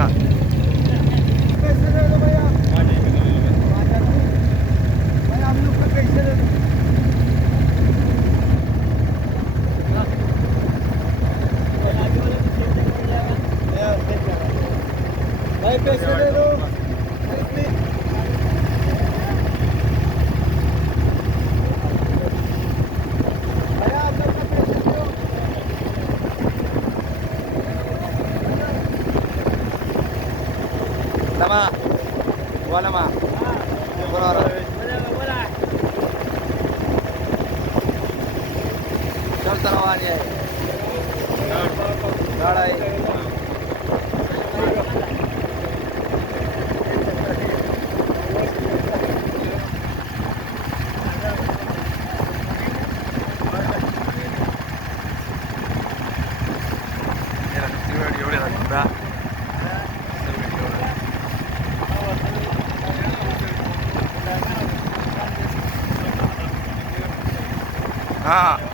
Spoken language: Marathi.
हा पैसे दे दो भैया भाई हम लोग को पैसे दे दो भाई पैसे दे दो lama dua lama berapa orang चल चलावानी आहे गाडा आहे हा